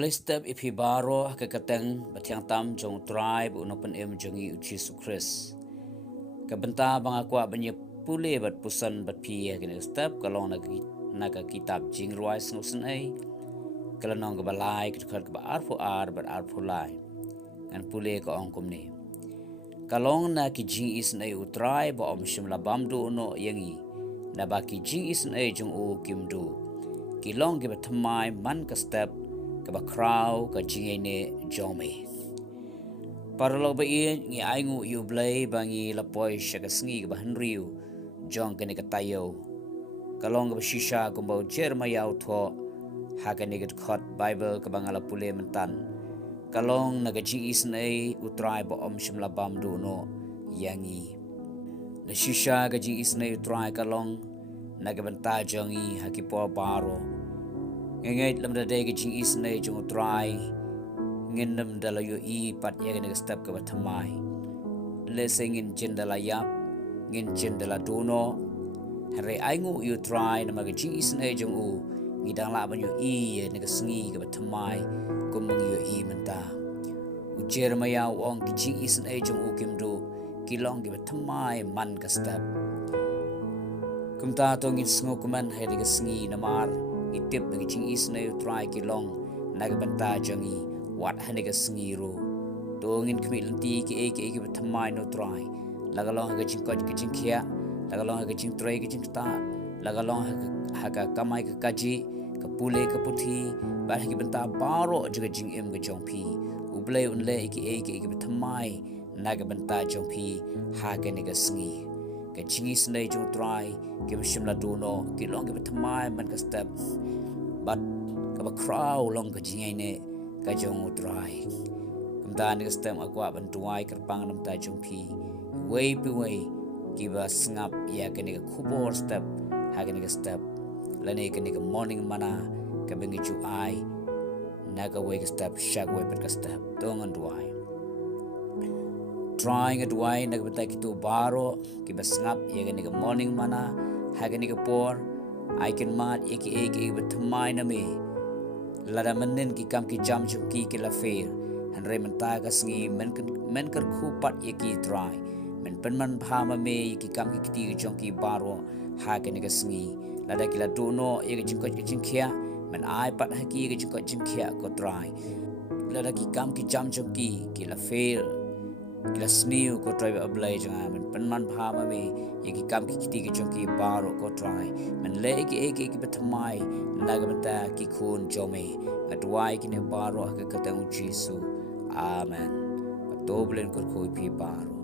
Ublestep ipi baro hakakateng batiang tam jong tribe unopen jungi Jesus Christ. Kabenta bang aku abanye pule bat pusan bat pi gini step kalau naga kitab jingruai snusnai kalau nong balai kedekat ke arfu bat arfu lai kan pule ko ongkum ni. Kalau na ki jingisynei U Trai ba om shimla bamdu no yangi na ba ki jingisynei jong u kimdu. Kilong ke thymmai man ka step ka ba crow ka jingisynei jome. Paralo ba ngi aingu yu blai bangi lapoi shagasngi ka ba henriu jong ka ni ka tayo. Kalong ba shisha ko ba Jeremiah tho ha ka ni ka khot Bible ka ba ngala pule mentan. Kalong naga jingisynei U Trai ba om shimla bamdu no yangi. Na shisha ga jingisynei U Trai kalong naga benta jongi hakipo baro. Ngait lam da de ga jingisynei jong U Trai ngendam dala yo I pat ya ga step ka thymmai. Le singin jindala yap ngin jindala dono. Hare aingu U Trai na maga jingisynei jong u ngidang la ban yo I naga sngi ka thymmai kumang yo I menta. U Jeremiah ong ki jingisynei jong u kimdu kilong ki thymmai man ka step. Kumta tong in sngo kuman hai naga sngi namar itip naga jingisynei U Trai kilong naga benta jongi wat hai naga sngi ro. Tongin kmi lanti ki thymmai no Trai lagalong ha jingkot ki jingkhia lagalong ha jingtrai ki jingta lagalong ha kamai ka kaji ka pule ka puthi ba ki benta baro juga jingim ga jongpi ublei unle ki thymmai naga benta jongpi ha ga ni ga sngi ka jingisynei jong Trai ki shimla dono ki long ki thymmai man ka step but ka ba crow long ka jingisynei ka jong U Trai kumta ni ka step akwa bantuai kerpang nam ta jongpi way pi way ki ba sngap ya ka ni ka khubor step ha ka ni ka step lani ka ni ka morning mana ka bengi ju ai naga way ka step shag way per ka step tongan duai trying at way naga bata kitu baro ki basngap ya ga ni ka morning mana ha ga ni ka por I can mat eki ba thymmai na me lada manin ki kam ki jam jum ki la fail han re menta ka sngi men kar khu pat eki try men penman phama me ki kam ki ti jong ki baro ha ga ni ka sngi lada kila dono eki jingkot ki jingkhia men ai pat haki ke jingkot jingkhia ko Trai lada ki kam ki jam jom ki la fail ki la sniu ko Trai ba ablai janga men penman phama me ye ki kam ki kiti ki jong ki baro ko Trai men le ki thymmai naga bata ki khun jome atwai ki ne baro ka katang Jesus amen patoblen ko pi baro